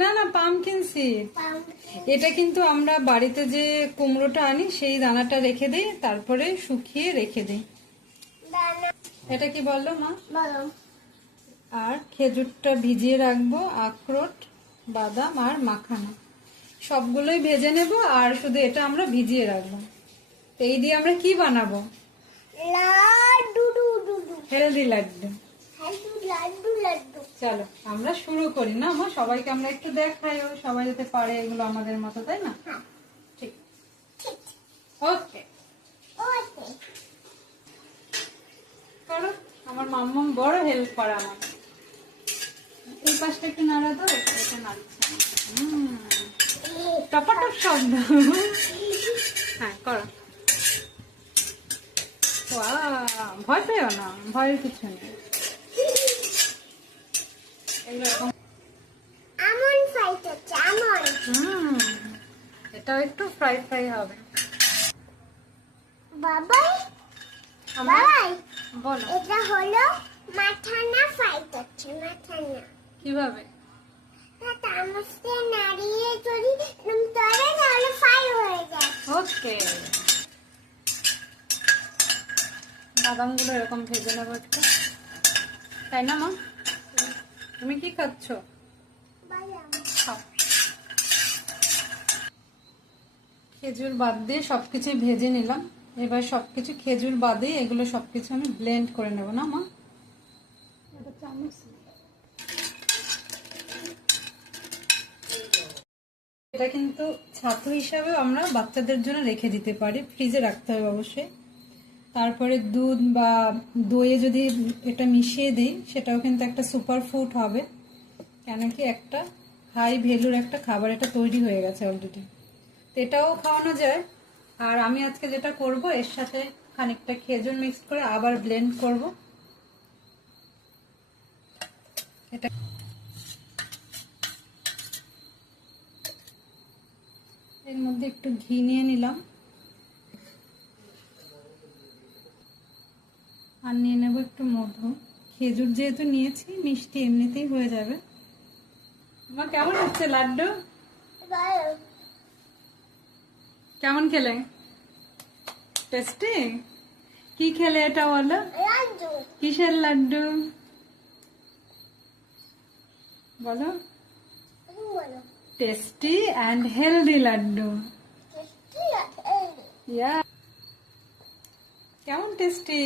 না না, pumpkin seed. এটা কিন্তু আমরা বাড়িতে যে কুমড়োটা আনি সেই দানাটা রেখে দিই, তারপরে শুকিয়ে রেখে দিই। এটা কি বললো মা? আর খেজুরটা ভিজিয়ে রাখবো, আখরোট, বাদাম আর মাখানা সবগুলোই ভেজে নেব, আর শুধু এটা আমরা ভিজিয়ে রাখবো। এই দিয়ে আমরা কি বানাবো? হেলদি লাড্ডু। চলো আমরা শুরু করি না মা, সবাইকে আমরা একটু দেখাইও, সবাই যাতে পারে এগুলো আমাদের মতো, তাই না? ঠিক, ওকে করো। আমার মাম্মা বড় হেল্প করে আমার। এই পাশটা একটু নাড়া দাও, এটা নাড়ছে। টপাটপ শব্দ। হ্যাঁ করো। ভয় পেও না, ভয়ের কিছু নেই। এটাও একটু ফ্রাই ফ্রাই হবে। বাবাই বলো, এটা হলো মাখানা ফ্রাই করছে। মাখানা কিভাবে? চামচে নাড়িয়ে যদি তবে তাহলে ফ্রাই হয়ে যায়। ওকে, বাদামগুলো এরকম ভেজে নেবো একটু, তাই না মা? তুমি কি খাচ্ছ? খাও। খেজুর বাদ দিয়ে সবকিছু ভেজে নিলাম। এবার সবকিছু খেজুর বাদে এগুলো সবকিছু আমি ব্লেন্ড করে নেব না মা? এটা কিন্তু ছাতু হিসাবে আমরা বাচ্চাদের জন্য রেখে দিতে পারি, ফ্রিজে রাখতে হবে অবশ্যই। তারপরে দুধ বা দইয়ে যদি এটা মিশিয়ে দিই, সেটাও কিন্তু একটা সুপার ফুড হবে, কেন কি একটা হাই ভ্যালুর একটা খাবার এটা তৈরি হয়ে গেছে অলরেডি, এটাও খাওয়ানো যায়। আর আমি আজকে যেটা করব, এর সাথে খানিকটা খেজুর মিক্স করে আবার ব্লেন্ড করব। এটা এর মধ্যে একটু ঘি নিয়ে নিলাম, আর নিয়ে নেব একটু মধু। খেজুর যেহেতু নিয়েছি, মিষ্টি এমনিতেই হয়ে যাবে। তোমার কেমন হচ্ছে লাড্ডু? কেমন খেলে? টেস্টি? কি খেলে এটা বলো? কিসের লাড্ডু বলো? Tasty and healthy laddu. কেমন টেস্টি?